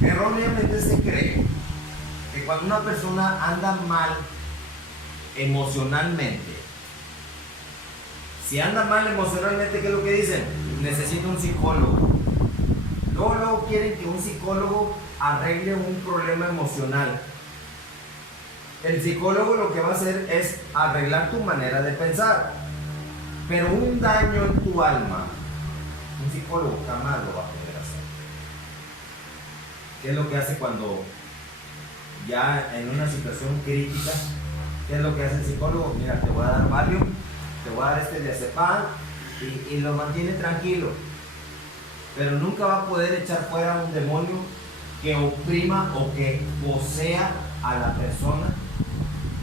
Erróneamente se cree que cuando una persona anda mal emocionalmente, si anda mal emocionalmente, ¿qué es lo que dicen? Necesita un psicólogo. Luego quieren que un psicólogo arregle un problema emocional. El psicólogo lo que va a hacer es arreglar tu manera de pensar, pero un daño en tu alma, un psicólogo jamás lo va a poder hacer. ¿Qué es lo que hace cuando ya en una situación crítica? ¿Qué es lo que hace el psicólogo? Mira, te voy a dar Valium, te voy a dar este diazepam y lo mantiene tranquilo, pero nunca va a poder echar fuera un demonio que oprima o que posea a la persona.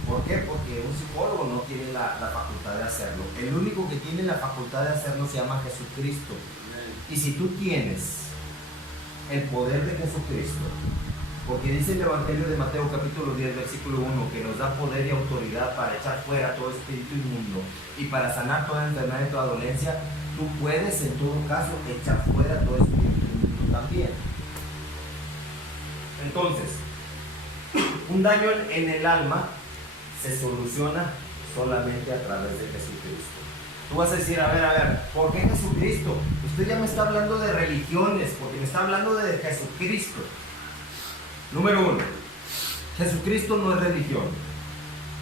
¿Por qué? Porque un psicólogo no tiene la facultad de hacerlo. El único que tiene la facultad de hacerlo se llama Jesucristo. Y si tú tienes el poder de Jesucristo, porque dice el Evangelio de Mateo capítulo 10 versículo 1 que nos da poder y autoridad para echar fuera todo espíritu inmundo y para sanar toda enfermedad y toda dolencia, tú puedes en todo caso echar fuera todo espíritu inmundo también. Entonces, un daño en el alma se soluciona solamente a través de Jesucristo. Tú vas a decir, a ver, ¿por qué Jesucristo? Usted ya me está hablando de religiones, porque me está hablando de Jesucristo. Número 1, Jesucristo no es religión.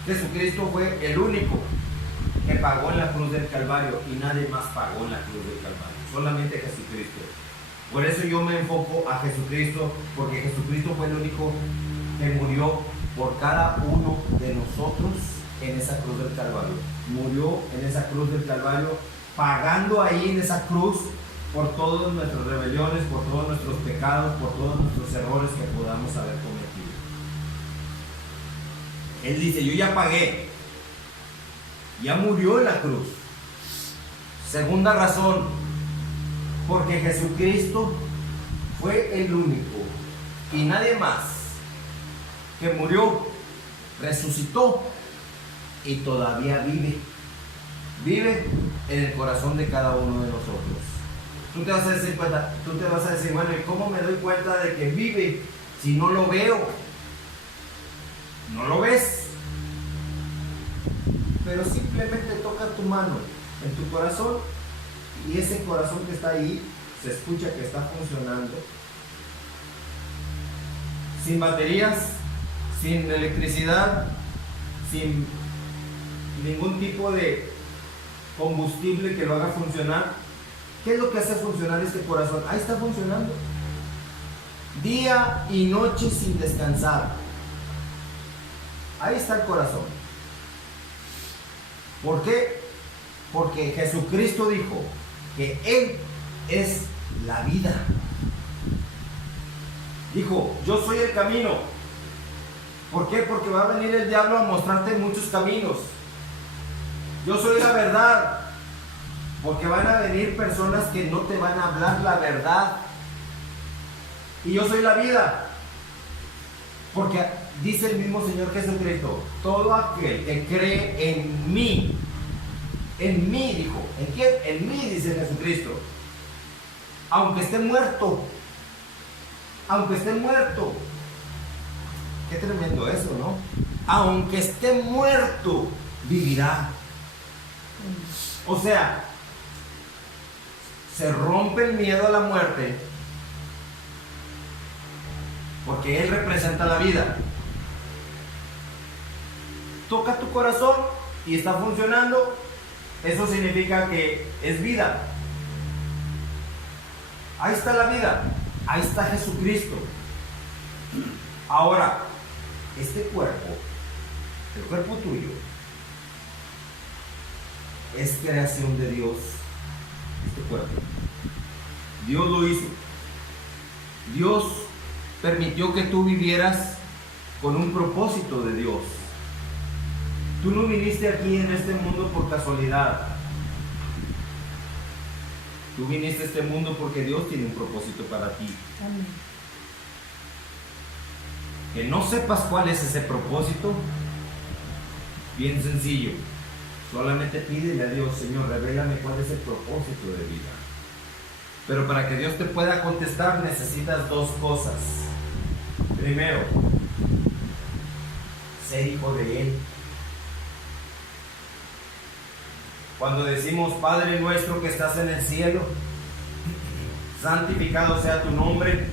Jesucristo fue el único que pagó en la cruz del Calvario y nadie más pagó en la cruz del Calvario, solamente Jesucristo. Por eso yo me enfoco a Jesucristo, porque Jesucristo fue el único que murió por cada uno de nosotros en esa cruz del Calvario. Murió en esa cruz del Calvario, pagando ahí en esa cruz por todas nuestras rebeliones, por todos nuestros pecados, por todos nuestros errores que podamos haber cometido. Él dice, yo ya pagué, ya murió en la cruz. Segunda razón, porque Jesucristo fue el único y nadie más que murió, resucitó y todavía vive. Vive en el corazón de cada uno de nosotros. Tú te vas a decir, bueno, ¿y cómo me doy cuenta de que vive si no lo veo? No lo ves. Pero simplemente toca tu mano en tu corazón y ese corazón que está ahí se escucha que está funcionando. Sin baterías, sin electricidad, sin ningún tipo de combustible que lo haga funcionar. ¿Qué es lo que hace funcionar este corazón? Ahí está funcionando. Día y noche sin descansar. Ahí está el corazón. ¿Por qué? Porque Jesucristo dijo que Él es la vida. Dijo, yo soy el camino. ¿Por qué? Porque va a venir el diablo a mostrarte muchos caminos. Yo soy la verdad. Porque van a venir personas que no te van a hablar la verdad. Y yo soy la vida. Porque dice el mismo Señor Jesucristo, todo aquel que cree en mí, dijo, ¿en quién? En mí, dice Jesucristo. Aunque esté muerto. Qué tremendo eso, ¿no? Aunque esté muerto, vivirá. O sea, se rompe el miedo a la muerte porque Él representa la vida. Toca tu corazón y está funcionando. Eso significa que es vida. Ahí está la vida. Ahí está Jesucristo. Ahora, este cuerpo, el cuerpo tuyo, es creación de Dios. Este cuerpo, Dios lo hizo. Dios permitió que tú vivieras con un propósito de Dios. Tú no viniste aquí en este mundo por casualidad. Tú viniste a este mundo porque Dios tiene un propósito para ti. Amén. Que no sepas cuál es ese propósito, bien sencillo. Solamente pídele a Dios, Señor, revélame cuál es el propósito de vida. Pero para que Dios te pueda contestar necesitas dos cosas. Primero, ser hijo de Él. Cuando decimos Padre nuestro que estás en el cielo, santificado sea tu nombre,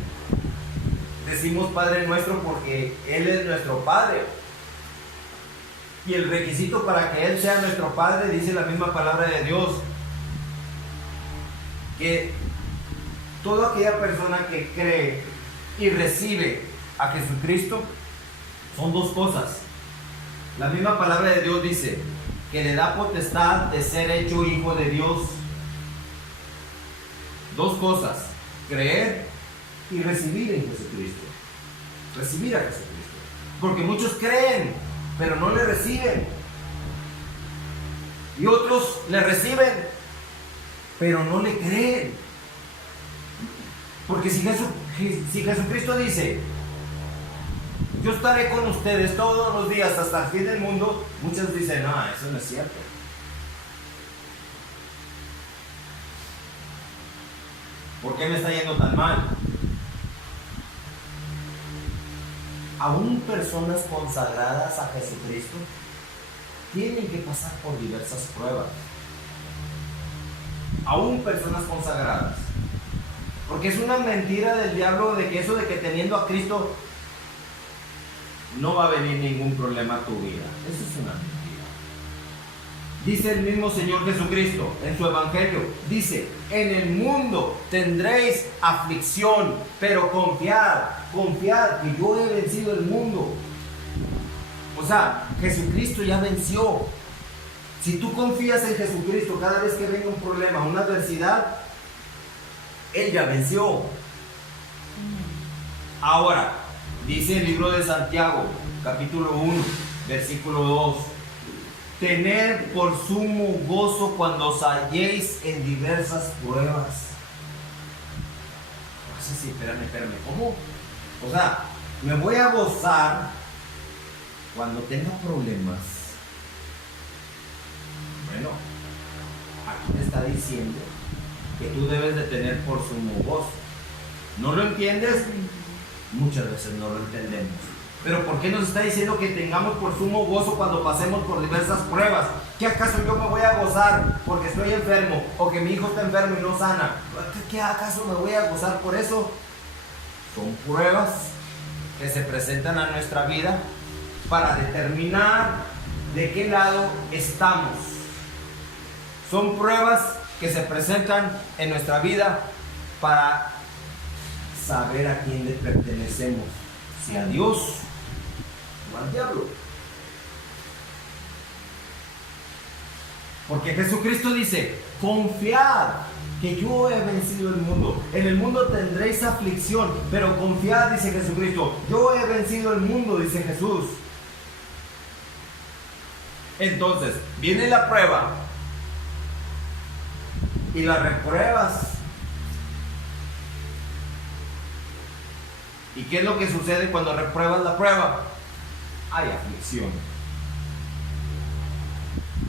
decimos Padre nuestro porque Él es nuestro Padre. Y el requisito para que Él sea nuestro Padre, dice la misma palabra de Dios, que toda aquella persona que cree y recibe a Jesucristo, son dos cosas. La misma palabra de Dios dice que le da potestad de ser hecho hijo de Dios. Dos cosas: creer y recibir en Jesucristo. Recibir a Jesucristo. Porque muchos creen, pero no le reciben. Y otros le reciben, pero no le creen. Porque si Jesucristo dice, yo estaré con ustedes todos los días hasta el fin del mundo, muchos dicen, no, eso no es cierto. ¿Por qué me está yendo tan mal? Aún personas consagradas a Jesucristo tienen que pasar por diversas pruebas. Aún personas consagradas. Porque es una mentira del diablo de que eso de que teniendo a Cristo no va a venir ningún problema a tu vida. Eso es una mentira. Dice el mismo Señor Jesucristo en su Evangelio, dice, en el mundo tendréis aflicción, pero confiad que yo he vencido el mundo. O sea, Jesucristo ya venció. Si tú confías en Jesucristo cada vez que venga un problema, una adversidad, Él ya venció. Ahora, dice el libro de Santiago, capítulo 1, versículo 2. Tened por sumo gozo cuando os halléis en diversas pruebas. Sí, espérame. ¿Cómo? O sea, me voy a gozar cuando tenga problemas. Bueno, aquí te está diciendo que tú debes de tener por sumo gozo. ¿No lo entiendes? Muchas veces no lo entendemos. Pero ¿por qué nos está diciendo que tengamos por sumo gozo cuando pasemos por diversas pruebas? ¿Qué acaso yo me voy a gozar porque estoy enfermo o que mi hijo está enfermo y no sana? ¿Qué acaso me voy a gozar por eso? Son pruebas que se presentan a nuestra vida para determinar de qué lado estamos. Son pruebas que se presentan en nuestra vida para saber a quién le pertenecemos, si a Dios o al diablo. Porque Jesucristo dice, confiad que yo he vencido el mundo. En el mundo tendréis aflicción, pero confiad, dice Jesucristo. Yo he vencido el mundo, dice Jesús. Entonces, viene la prueba y la repruebas. ¿Y qué es lo que sucede cuando repruebas la prueba? Hay aflicción.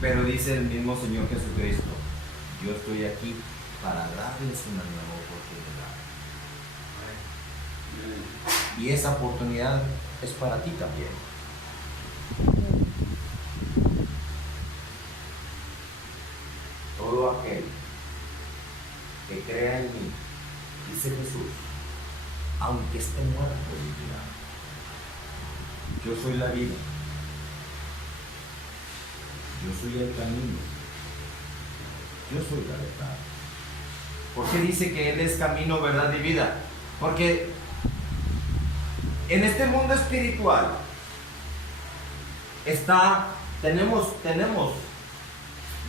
Pero dice el mismo Señor Jesucristo, yo estoy aquí para darles una nueva oportunidad. Y esa oportunidad es para ti también. Todo aquel que crea en mí, dice Jesús, aunque esté muerto, vivirá. Yo soy la vida. Yo soy el camino. Yo soy la verdad. ¿Por qué dice que Él es camino, verdad y vida? Porque en este mundo espiritual tenemos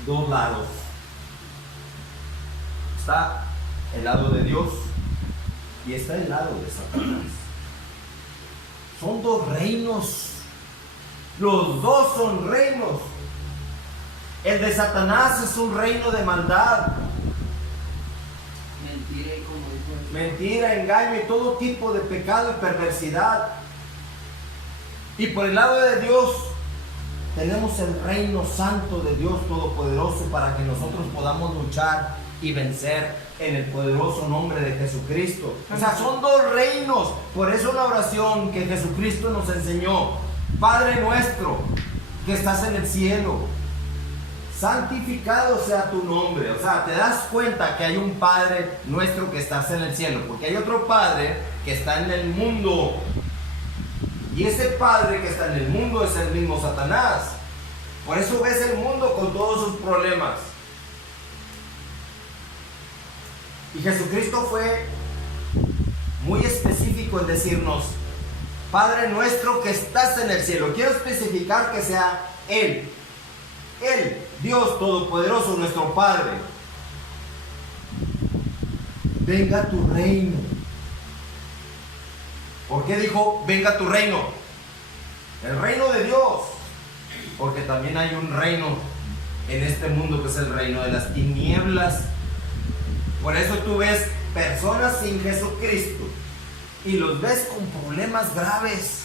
dos lados. Está el lado de Dios y está el lado de Satanás. Son dos reinos. Los dos son reinos. El de Satanás es un reino de maldad. Mentira, engaño y todo tipo de pecado y perversidad. Y por el lado de Dios tenemos el reino santo de Dios Todopoderoso para que nosotros podamos luchar y vencer en el poderoso nombre de Jesucristo. O sea, son dos reinos. Por eso la oración que Jesucristo nos enseñó: Padre nuestro que estás en el cielo, santificado sea tu nombre. O sea, te das cuenta que hay un Padre nuestro que estás en el cielo, porque hay otro Padre que está en el mundo. Y ese Padre que está en el mundo es el mismo Satanás. Por eso ves el mundo con todos sus problemas. Y Jesucristo fue muy específico en decirnos: Padre nuestro que estás en el cielo. Quiero especificar que sea Él, Dios Todopoderoso, nuestro Padre. Venga tu reino. ¿Por qué dijo venga tu reino? El reino de Dios. Porque también hay un reino en este mundo que es el reino de las tinieblas. Por eso tú ves personas sin Jesucristo y los ves con problemas graves.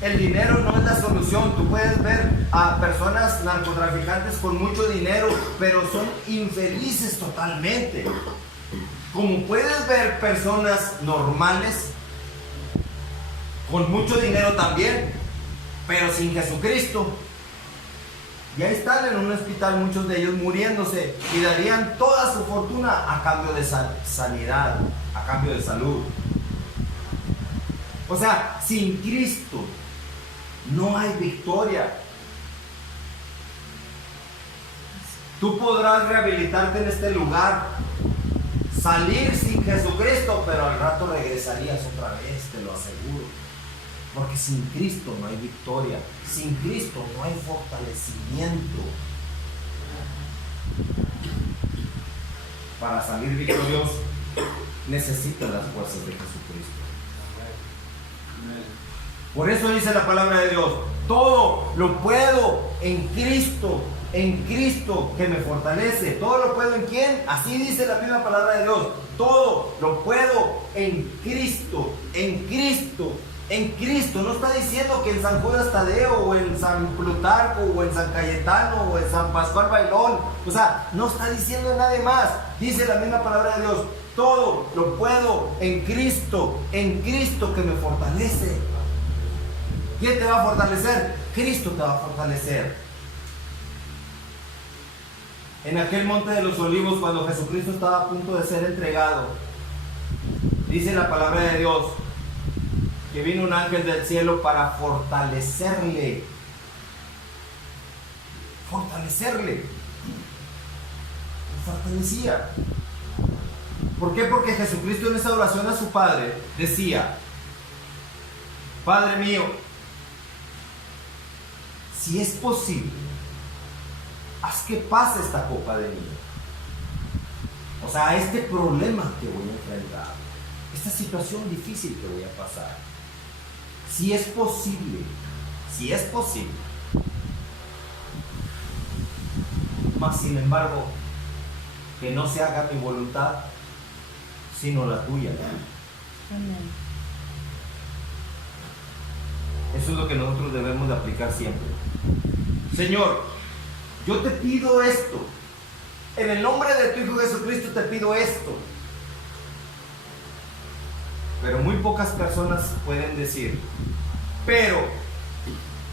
El dinero no es la solución. Tú puedes ver a personas narcotraficantes con mucho dinero, pero son infelices totalmente. Como puedes ver personas normales con mucho dinero también, pero sin Jesucristo. Y ahí están en un hospital muchos de ellos muriéndose y darían toda su fortuna a cambio de sanidad, a cambio de salud. O sea, sin Cristo no hay victoria. Tú podrás rehabilitarte en este lugar, salir sin Jesucristo, pero al rato regresarías otra vez, te lo aseguro. Porque sin Cristo no hay victoria, sin Cristo no hay fortalecimiento. Para salir victorioso necesitas las fuerzas de Jesucristo. Por eso dice la palabra de Dios: todo lo puedo en Cristo que me fortalece. Todo lo puedo en ¿quién? Así dice la misma palabra de Dios. Todo lo puedo en Cristo, en Cristo. En Cristo. No está diciendo que en San Judas Tadeo o en San Plutarco o en San Cayetano o en San Pascual Bailón. O sea, no está diciendo nada más. Dice la misma palabra de Dios: todo lo puedo en Cristo que me fortalece. ¿Quién te va a fortalecer? Cristo te va a fortalecer. En aquel monte de los olivos, cuando Jesucristo estaba a punto de ser entregado, dice la palabra de Dios que vino un ángel del cielo para fortalecerle. Fortalecerle. Lo fortalecía. ¿Por qué? Porque Jesucristo en esa oración a su Padre decía: Padre mío, si es posible, haz que pase esta copa de mí. O sea, este problema que voy a enfrentar, esta situación difícil que voy a pasar. Si es posible, mas sin embargo, que no se haga mi voluntad, sino la tuya. Amén. Eso es lo que nosotros debemos de aplicar siempre. Señor, yo te pido esto. En el nombre de tu Hijo Jesucristo te pido esto. Pero muy pocas personas pueden decir: pero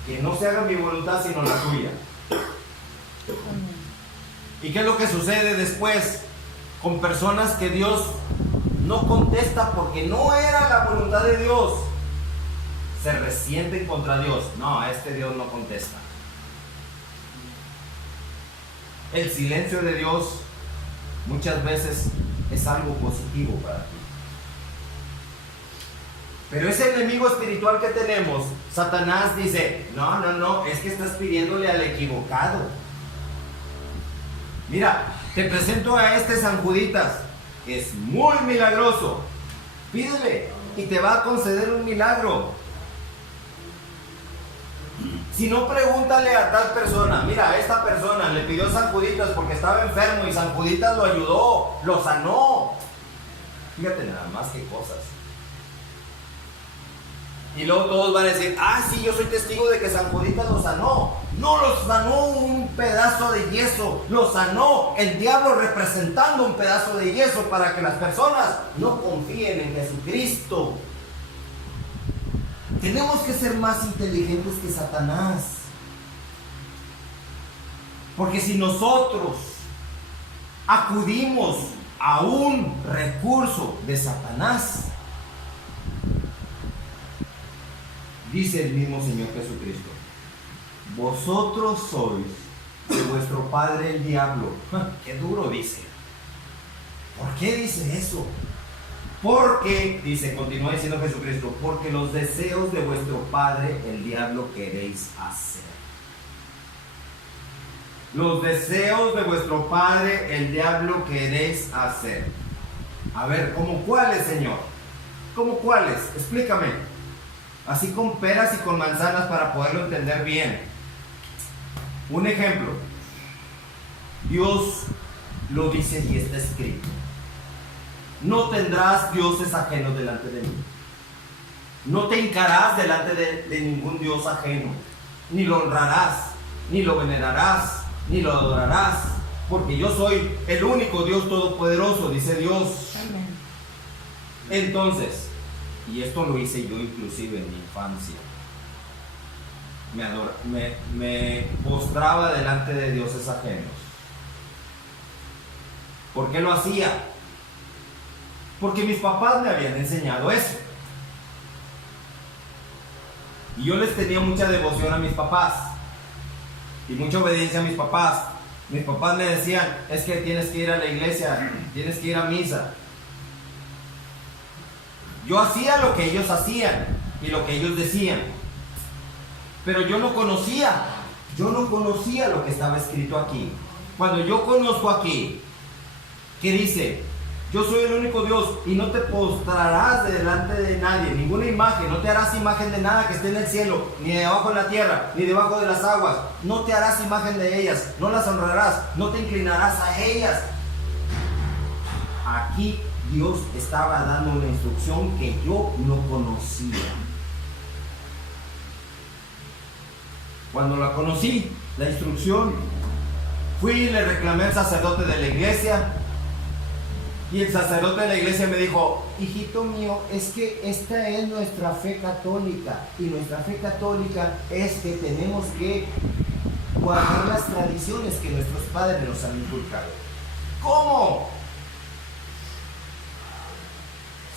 que no se haga mi voluntad sino la tuya. Amén. ¿Y qué es lo que sucede después con personas que Dios no contesta porque no era la voluntad de Dios? Se resienten contra Dios. No, a este Dios no contesta. El silencio de Dios muchas veces es algo positivo para ti. Pero ese enemigo espiritual que tenemos, Satanás, dice: no, es que estás pidiéndole al equivocado. Mira, te presento a este San Juditas, que es muy milagroso. Pídele y te va a conceder un milagro. Si no, pregúntale a tal persona: mira, esta persona le pidió San Juditas porque estaba enfermo y San Juditas lo ayudó, lo sanó. Fíjate nada más qué cosas. Y luego todos van a decir, ah, sí, yo soy testigo de que San Juditas lo sanó. No lo sanó un pedazo de yeso, lo sanó el diablo representando un pedazo de yeso para que las personas no confíen en Jesucristo. Tenemos que ser más inteligentes que Satanás. Porque si nosotros acudimos a un recurso de Satanás, dice el mismo Señor Jesucristo, vosotros sois de vuestro padre el diablo. Qué duro dice. ¿Por qué dice eso? Porque, dice, continúa diciendo Jesucristo, porque los deseos de vuestro padre el diablo queréis hacer. Los deseos de vuestro padre el diablo queréis hacer. A ver, ¿cómo cuáles, Señor? ¿Cómo cuáles? Explícame. Así con peras y con manzanas para poderlo entender bien. Un ejemplo. Dios lo dice y está escrito. No tendrás dioses ajenos delante de mí. No te hincarás delante de ningún dios ajeno. Ni lo honrarás, ni lo venerarás, ni lo adorarás. Porque yo soy el único Dios todopoderoso, dice Dios. Amén. Entonces, y esto lo hice yo inclusive en mi infancia, me postraba delante de dioses ajenos. ¿Por qué lo hacía? Porque mis papás me habían enseñado eso. Y yo les tenía mucha devoción a mis papás y mucha obediencia a mis papás. Mis papás me decían, es que tienes que ir a la iglesia, tienes que ir a misa. Yo hacía lo que ellos hacían y lo que ellos decían, pero yo no conocía lo que estaba escrito aquí. Cuando yo conozco aquí, que dice, yo soy el único Dios y no te postrarás delante de nadie, ninguna imagen, no te harás imagen de nada que esté en el cielo, ni debajo de la tierra, ni debajo de las aguas, no te harás imagen de ellas, no las honrarás, no te inclinarás a ellas. Aquí Dios estaba dando una instrucción que yo no conocía. Cuando la conocí, la instrucción, fui y le reclamé al sacerdote de la iglesia. Y el sacerdote de la iglesia me dijo, hijito mío, es que esta es nuestra fe católica. Y nuestra fe católica es que tenemos que guardar las tradiciones que nuestros padres nos han inculcado. ¿Cómo?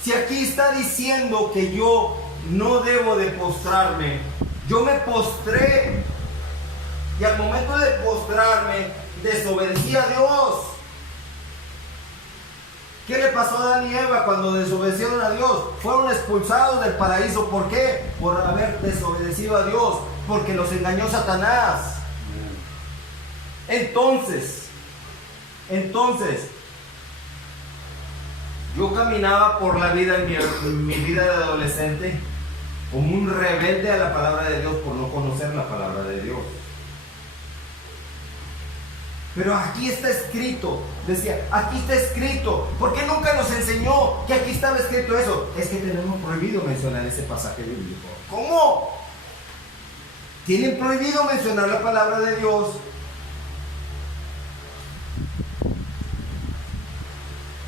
Si aquí está diciendo que yo no debo de postrarme, yo me postré. Y al momento de postrarme, desobedecí a Dios. ¿Qué le pasó a Adán y Eva cuando desobedecieron a Dios? Fueron expulsados del paraíso. ¿Por qué? Por haber desobedecido a Dios. Porque los engañó Satanás. Entonces, yo caminaba por la vida en mi vida de adolescente como un rebelde a la palabra de Dios por no conocer la palabra de Dios. Pero aquí está escrito, decía, aquí está escrito. ¿Por qué nunca nos enseñó que aquí estaba escrito eso? Es que tenemos prohibido mencionar ese pasaje bíblico. ¿Cómo? Tienen prohibido mencionar la palabra de Dios.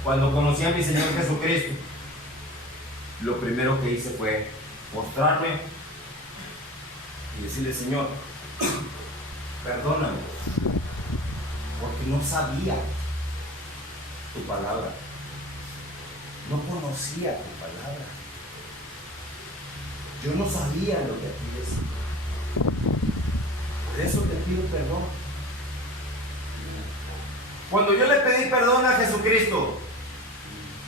Cuando conocí a mi Señor Jesucristo, lo primero que hice fue postrarme y decirle, Señor, perdóname, porque no sabía tu palabra, no conocía tu palabra, yo no sabía lo que aquí decía, por eso te pido perdón. Cuando yo le pedí perdón a Jesucristo,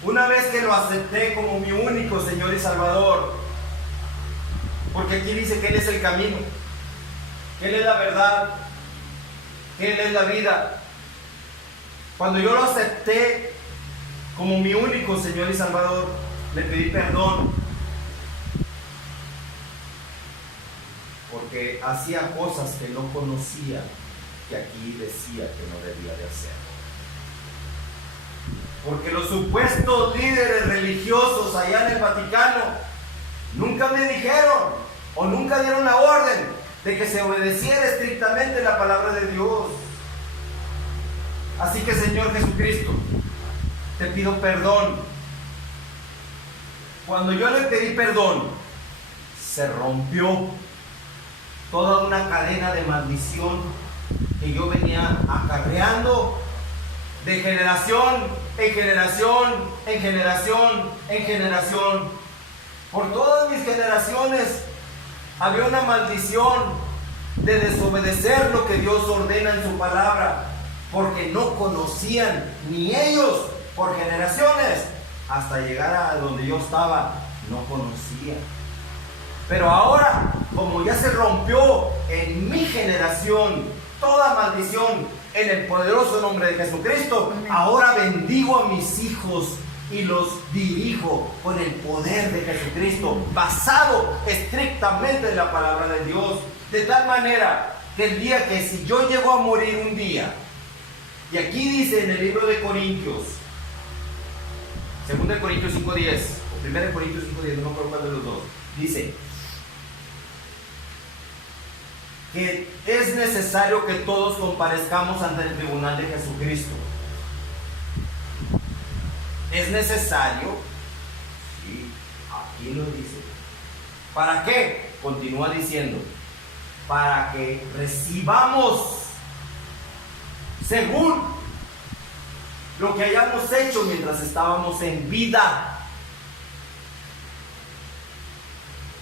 una vez que lo acepté como mi único Señor y Salvador, porque aquí dice que Él es el camino, que Él es la verdad, que Él es la vida. Cuando yo lo acepté como mi único Señor y Salvador, le pedí perdón, porque hacía cosas que no conocía, que aquí decía que no debía de hacer. Porque los supuestos líderes religiosos allá en el Vaticano Nunca me dijeron o nunca dieron la orden de que se obedeciera estrictamente la palabra de Dios. Así que, Señor Jesucristo, te pido perdón. Cuando yo le pedí perdón, se rompió toda una cadena de maldición que yo venía acarreando de generación en generación, en generación, en generación. Por todas mis generaciones había una maldición de desobedecer lo que Dios ordena en su palabra, porque no conocían ni ellos por generaciones, hasta llegar a donde yo estaba, no conocían. Pero ahora, como ya se rompió en mi generación toda maldición, en el poderoso nombre de Jesucristo, ahora bendigo a mis hijos y los dirijo con el poder de Jesucristo, basado estrictamente en la palabra de Dios, de tal manera que el día que si yo llego a morir un día, y aquí dice en el libro de Corintios, 2 Corintios 5:10 o 1 Corintios 5:10, no me acuerdo cuál de los dos, dice que es necesario que todos comparezcamos ante el tribunal de Jesucristo. Es necesario, sí, aquí lo dice. ¿Para qué? Continúa diciendo, para que recibamos según lo que hayamos hecho mientras estábamos en vida.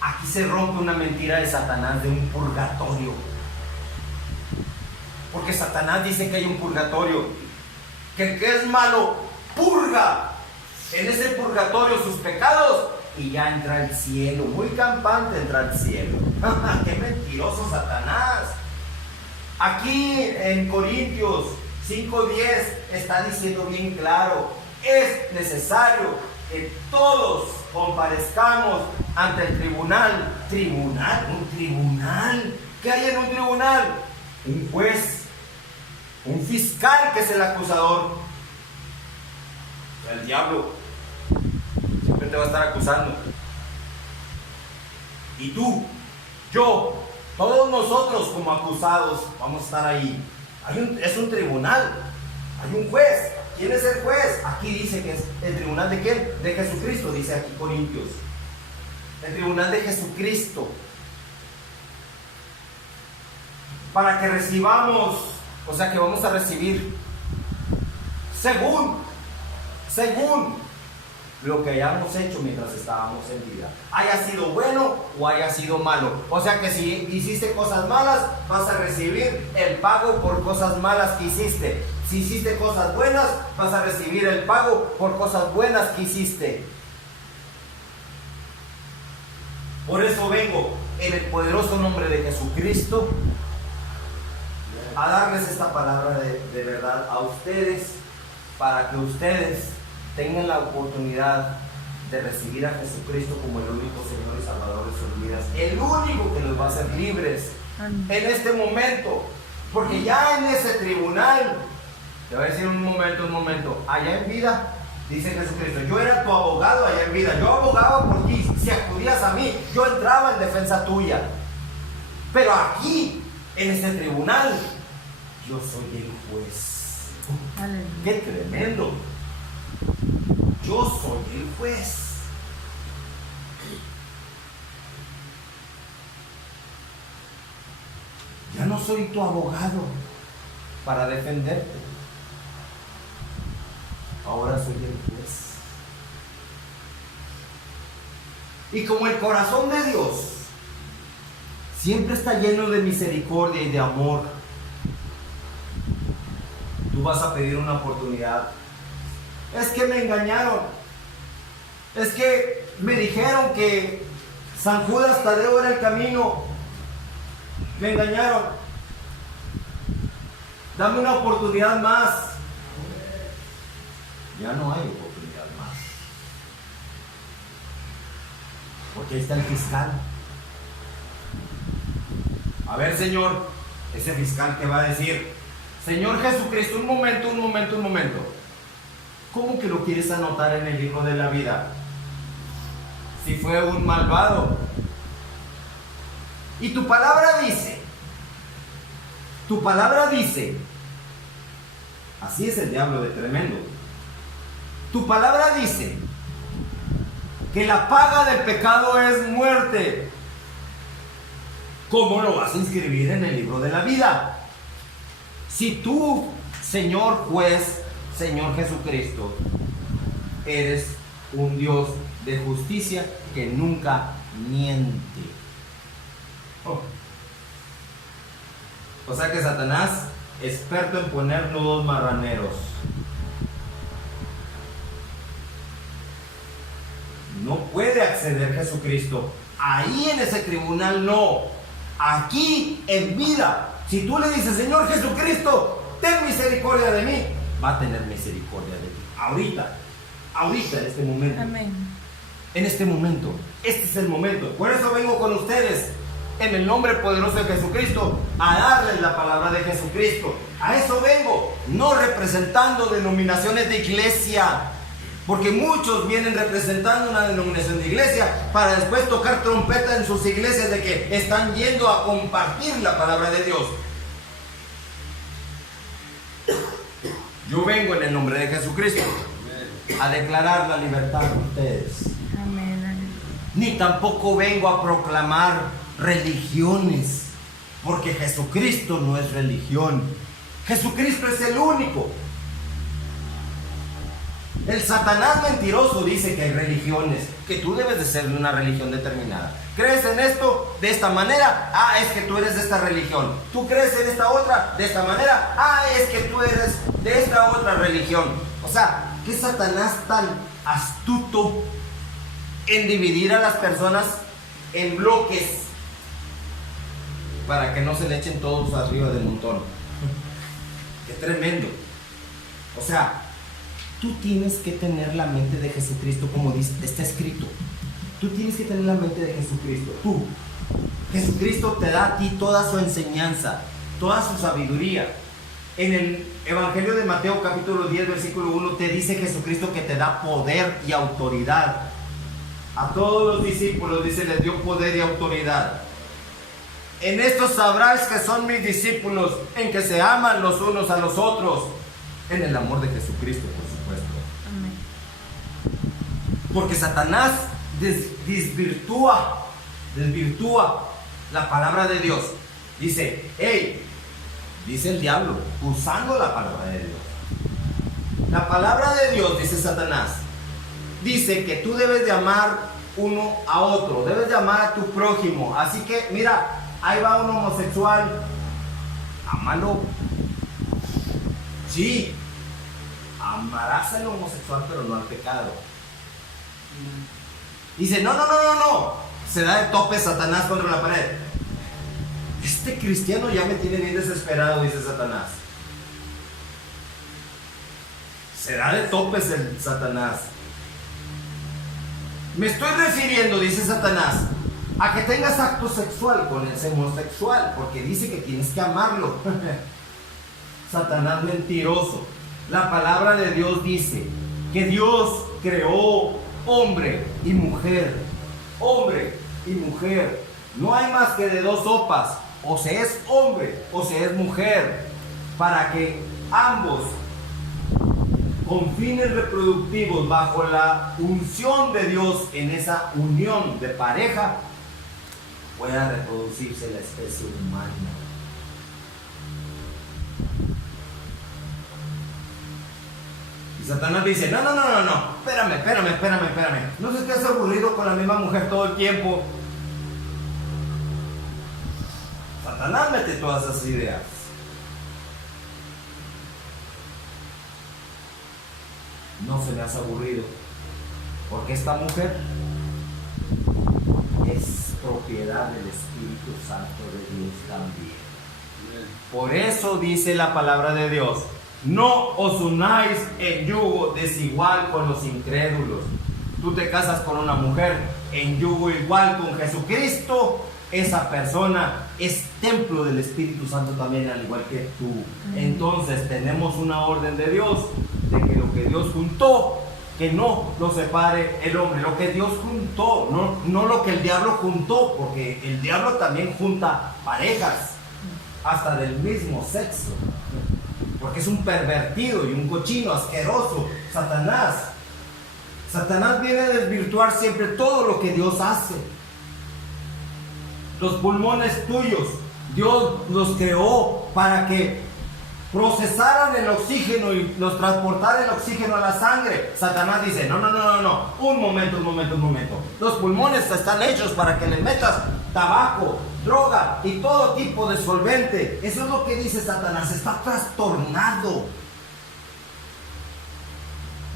Aquí se rompe una mentira de Satanás de un purgatorio. Porque Satanás dice que hay un purgatorio, que el que es malo purga en ese purgatorio sus pecados y ya entra al cielo. Muy campante entra al cielo. ¡Qué mentiroso Satanás! Aquí en Corintios 5:10 está diciendo bien claro, es necesario que todos comparezcamos ante el tribunal. Un tribunal. ¿Qué hay en un tribunal? Un juez, un fiscal que es el acusador. El diablo siempre te va a estar acusando. Y tú, yo, todos nosotros como acusados vamos a estar ahí. Es un tribunal, hay un juez. ¿Quién es el juez? Aquí dice que es el tribunal de ¿quién? De Jesucristo, dice aquí Corintios. El tribunal de Jesucristo. Para que recibamos, o sea que vamos a recibir según lo que hayamos hecho mientras estábamos en vida, haya sido bueno o haya sido malo. O sea que si hiciste cosas malas, vas a recibir el pago por cosas malas que hiciste. Si hiciste cosas buenas, vas a recibir el pago por cosas buenas que hiciste. Por eso vengo en el poderoso nombre de Jesucristo a darles esta palabra de verdad a ustedes, para que ustedes tengan la oportunidad de recibir a Jesucristo como el único Señor y Salvador de sus vidas, el único que los va a hacer libres en este momento, porque ya en ese tribunal, te voy a decir un momento, allá en vida, dice Jesucristo, yo era tu abogado allá en vida, yo abogaba por ti, si acudías a mí, yo entraba en defensa tuya, pero aquí, en este tribunal, yo soy el juez. ¡Qué tremendo! Yo soy el juez. Ya no soy tu abogado para defenderte. Ahora soy el juez. Y como el corazón de Dios siempre está lleno de misericordia y de amor, tú vas a pedir una oportunidad. Es que me engañaron. Es que me dijeron que San Judas Tadeo era el camino. Me engañaron. Dame una oportunidad más. Ya no hay oportunidad más. Porque ahí está el fiscal. A ver, Señor, ese fiscal que va a decir, Señor Jesucristo, un momento. ¿Cómo que lo quieres anotar en el libro de la vida? si fue un malvado. Y tu palabra dice, así es el diablo de tremendo. Tu palabra dice que la paga del pecado es muerte. ¿Cómo lo vas a inscribir en el libro de la vida? Si tú, Señor juez, Señor Jesucristo, eres un Dios de justicia que nunca miente. Oh. O sea que Satanás, experto en poner nudos marraneros. No puede acceder Jesucristo. Ahí en ese tribunal no. Aquí en vida. Si tú le dices, Señor Jesucristo, ten misericordia de mí, va a tener misericordia de ti. Ahorita, en este momento. Amén. En este momento. Este es el momento. Por eso vengo con ustedes, en el nombre poderoso de Jesucristo, a darles la palabra de Jesucristo. A eso vengo, no representando denominaciones de iglesia, porque muchos vienen representando una denominación de iglesia para después tocar trompeta en sus iglesias de que están yendo a compartir la palabra de Dios. Yo vengo en el nombre de Jesucristo a declarar la libertad de ustedes. Amén. Ni tampoco vengo a proclamar religiones, porque Jesucristo no es religión. Jesucristo es el único. El Satanás mentiroso dice que hay religiones, que tú debes de ser de una religión determinada. ¿Crees en esto de esta manera? Ah, es que tú eres de esta religión. ¿Tú crees en esta otra de esta manera? Ah, es que tú eres de esta otra religión. O sea, ¿qué Satanás tan astuto en dividir a las personas en bloques para que no se le echen todos arriba del montón? ¡Qué tremendo! O sea, tú tienes que tener la mente de Jesucristo, como dice, está escrito. Tú tienes que tener la mente de Jesucristo. Tú. Jesucristo te da a ti toda su enseñanza, toda su sabiduría. En el Evangelio de Mateo capítulo 10, versículo 1, te dice Jesucristo que te da poder y autoridad. A todos los discípulos, dice, les dio poder y autoridad. En esto sabrás que son mis discípulos, en que se aman los unos a los otros, en el amor de Jesucristo, por supuesto. Amén. Porque Satanás desvirtúa la palabra de Dios. Dice, hey, dice el diablo, usando la palabra de Dios. La palabra de Dios, dice Satanás, dice que tú debes de amar uno a otro, debes de amar a tu prójimo. Así que, mira, ahí va un homosexual, ámalo. Sí, amarás al homosexual, pero no al pecado. Dice, no. Se da de tope Satanás contra la pared. Este cristiano ya me tiene bien desesperado, dice Satanás. Se da de topes el Satanás. Me estoy refiriendo, dice Satanás, a que tengas acto sexual con el homosexual, porque dice que tienes que amarlo. Satanás mentiroso. La palabra de Dios dice que Dios creó hombre y mujer. Hombre y mujer. No hay más que de dos sopas. O se es hombre o se es mujer. Para que ambos, con fines reproductivos, bajo la unción de Dios en esa unión de pareja, pueda reproducirse la especie humana. Y Satanás dice, no, espérame. No se estés aburrido con la misma mujer todo el tiempo. Satanás mete todas esas ideas. No se me hace aburrido, porque esta mujer es propiedad del Espíritu Santo de Dios también. Por eso dice la palabra de Dios, no os unáis en yugo desigual con los incrédulos. Tú te casas con una mujer en yugo igual con Jesucristo, esa persona es templo del Espíritu Santo también, al igual que tú. Entonces tenemos una orden de Dios, de que lo que Dios juntó, que no lo separe el hombre, lo que Dios juntó, no lo que el diablo juntó, porque el diablo también junta parejas, hasta del mismo sexo, porque es un pervertido y un cochino asqueroso. Satanás viene a desvirtuar siempre todo lo que Dios hace. Los pulmones tuyos, Dios los creó para que procesaran el oxígeno y los transportaran el oxígeno a la sangre. Satanás dice, no, un momento. Los pulmones están hechos para que le metas tabaco, droga y todo tipo de solvente. Eso es lo que dice Satanás, está trastornado.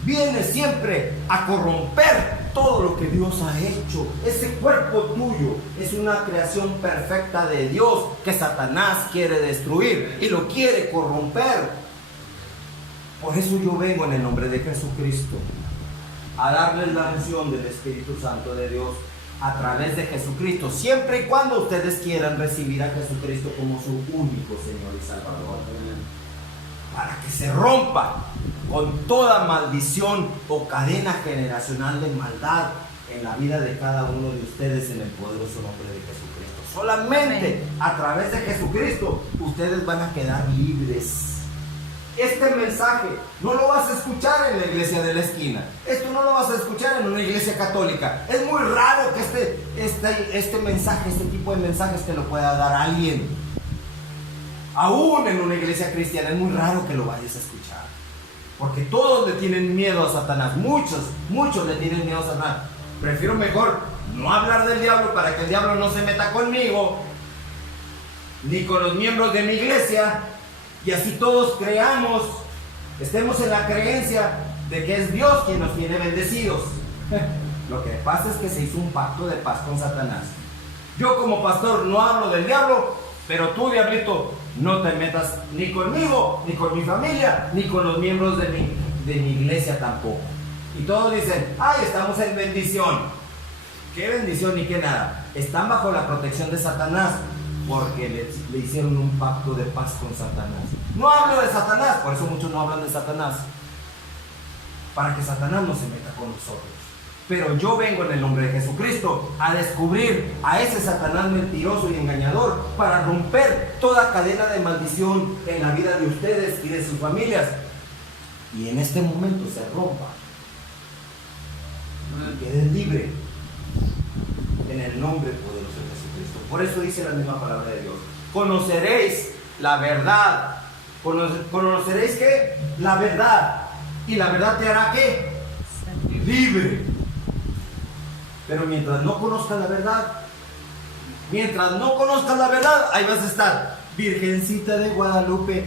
Viene siempre a corromper todo lo que Dios ha hecho. Ese cuerpo tuyo es una creación perfecta de Dios que Satanás quiere destruir y lo quiere corromper. Por eso yo vengo en el nombre de Jesucristo a darles la unción del Espíritu Santo de Dios a través de Jesucristo, siempre y cuando ustedes quieran recibir a Jesucristo como su único Señor y Salvador, para que se rompa con toda maldición o cadena generacional de maldad en la vida de cada uno de ustedes en el poderoso nombre de Jesucristo. Solamente a través de Jesucristo ustedes van a quedar libres. Este mensaje no lo vas a escuchar en la iglesia de la esquina. Esto no lo vas a escuchar en una iglesia católica. Es muy raro que este mensaje, este tipo de mensajes te lo pueda dar alguien. Aún en una iglesia cristiana es muy raro que lo vayas a escuchar. Porque todos le tienen miedo a Satanás. Muchos le tienen miedo a Satanás. Prefiero mejor no hablar del diablo para que el diablo no se meta conmigo, ni con los miembros de mi iglesia. Y así todos creamos, estemos en la creencia de que es Dios quien nos tiene bendecidos. Lo que pasa es que se hizo un pacto de paz con Satanás. Yo como pastor no hablo del diablo, pero tú, diablito, no te metas ni conmigo, ni con mi familia, ni con los miembros de mi iglesia tampoco. Y todos dicen, ay, estamos en bendición. ¿Qué bendición ni qué nada? Están bajo la protección de Satanás, porque le hicieron un pacto de paz con Satanás. No hablo de Satanás, por eso muchos no hablan de Satanás, para que Satanás no se meta con nosotros. Pero yo vengo en el nombre de Jesucristo a descubrir a ese Satanás mentiroso y engañador, para romper toda cadena de maldición en la vida de ustedes y de sus familias, y en este momento se rompa y queden libre en el nombre poderoso de Jesucristo. Por eso dice la misma palabra de Dios: conoceréis la verdad. ¿Conoceréis qué? La verdad. Y la verdad te hará ¿qué? Libre. Pero mientras no conozcas la verdad, ahí vas a estar, Virgencita de Guadalupe.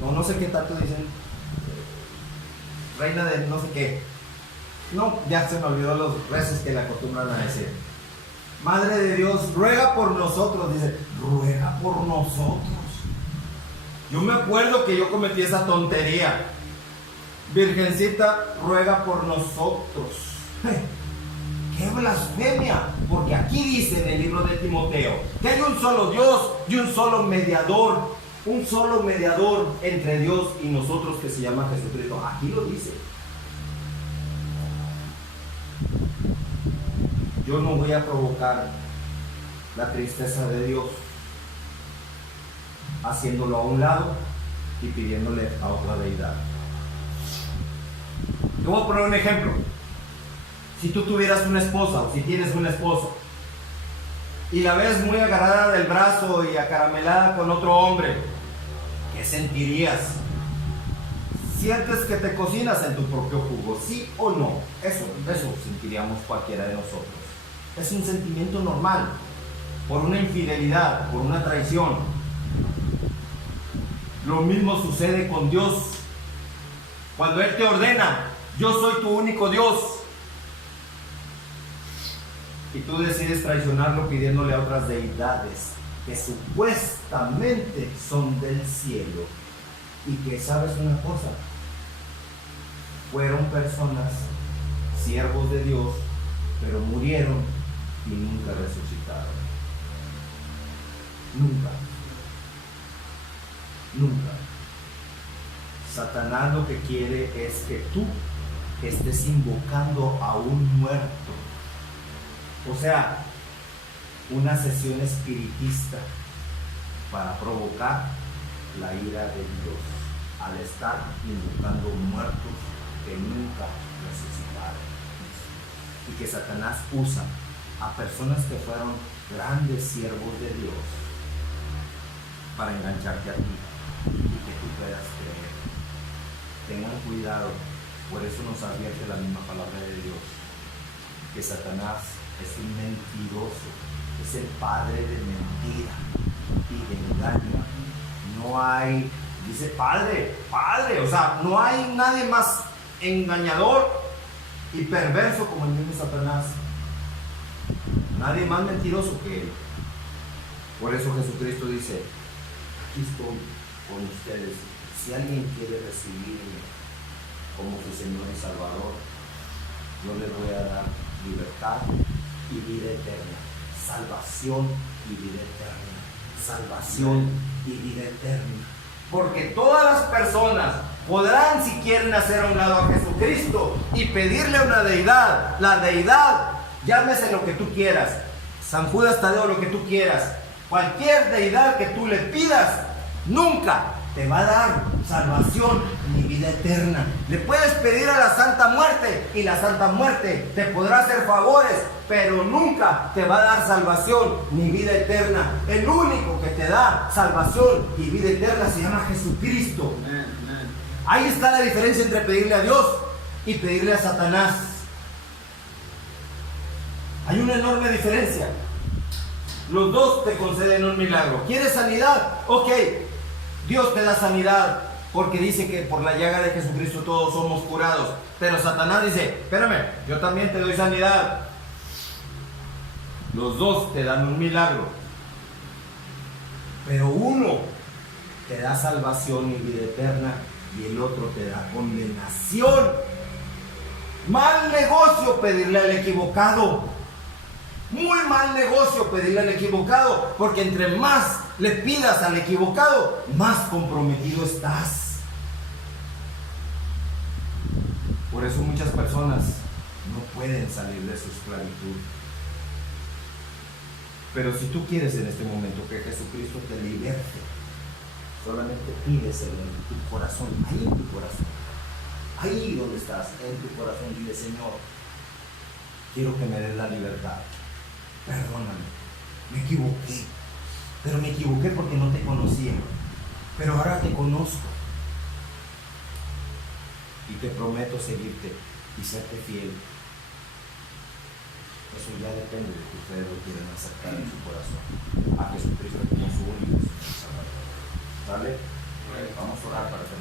No sé qué tanto dicen, reina de no sé qué. No, ya se me olvidó los rezos que le acostumbran a decir. Madre de Dios, ruega por nosotros. Dice, ruega por nosotros. Yo me acuerdo que yo cometí esa tontería. Virgencita, ruega por nosotros. ¡Qué blasfemia! Porque aquí dice en el libro de Timoteo que hay un solo Dios y un solo mediador entre Dios y nosotros, que se llama Jesucristo. Aquí lo dice. Yo no voy a provocar la tristeza de Dios haciéndolo a un lado y pidiéndole a otra deidad. Te voy a poner un ejemplo. Si tú tuvieras una esposa, o si tienes una esposa, y la ves muy agarrada del brazo y acaramelada con otro hombre, ¿qué sentirías? ¿Sientes que te cocinas en tu propio jugo? ¿Sí o no? Eso sentiríamos cualquiera de nosotros. Es un sentimiento normal, por una infidelidad, por una traición. Lo mismo sucede con Dios. Cuando Él te ordena, yo soy tu único Dios, y tú decides traicionarlo pidiéndole a otras deidades que supuestamente son del cielo, y que, ¿sabes una cosa? Fueron personas, siervos de Dios, pero murieron y nunca resucitaron. Nunca. Satanás lo que quiere es que tú estés invocando a un muerto. O sea, una sesión espiritista para provocar la ira de Dios al estar invocando muertos que nunca resucitaron. Y que Satanás usa a personas que fueron grandes siervos de Dios para engancharte a ti y que tú puedas creer. Tengan cuidado, por eso nos advierte la misma palabra de Dios, que Satanás es un mentiroso, es el padre de mentira y de engaño. No hay, dice padre, o sea, no hay nadie más engañador y perverso como el mismo Satanás. Nadie más mentiroso que él. Por eso Jesucristo dice: aquí estoy con ustedes. Si alguien quiere recibirme como su Señor y Salvador, yo le voy a dar libertad y vida eterna, salvación y vida eterna, salvación y vida eterna. Porque todas las personas podrán, si quieren, hacer a un lado a Jesucristo y pedirle a una deidad. La deidad, llámese lo que tú quieras, San Judas Tadeo, lo que tú quieras, cualquier deidad que tú le pidas, nunca te va a dar salvación ni vida eterna. Le puedes pedir a la Santa Muerte y la Santa Muerte te podrá hacer favores, pero nunca te va a dar salvación ni vida eterna. El único que te da salvación y vida eterna se llama Jesucristo. Ahí está la diferencia entre pedirle a Dios y pedirle a Satanás. Hay una enorme diferencia. Los dos te conceden un milagro. ¿Quieres sanidad? Ok, Dios te da sanidad porque dice que por la llaga de Jesucristo todos somos curados. Pero Satanás dice: espérame, yo también te doy sanidad. Los dos te dan un milagro, pero uno te da salvación y vida eterna y el otro te da condenación. Mal negocio pedirle al equivocado. Muy mal negocio pedirle al equivocado, porque entre más le pidas al equivocado, más comprometido estás. Por eso muchas personas no pueden salir de su esclavitud. Pero si tú quieres en este momento que Jesucristo te liberte, solamente pídeselo en tu corazón, ahí en tu corazón, ahí donde estás, en tu corazón. Dile: Señor, quiero que me des la libertad. Perdóname, me equivoqué, pero me equivoqué porque no te conocía, pero ahora te conozco y te prometo seguirte y serte fiel. Eso ya depende de que ustedes lo quieran aceptar en su corazón a Jesucristo como su único Salvador. ¿Sale? Vamos a orar para terminar.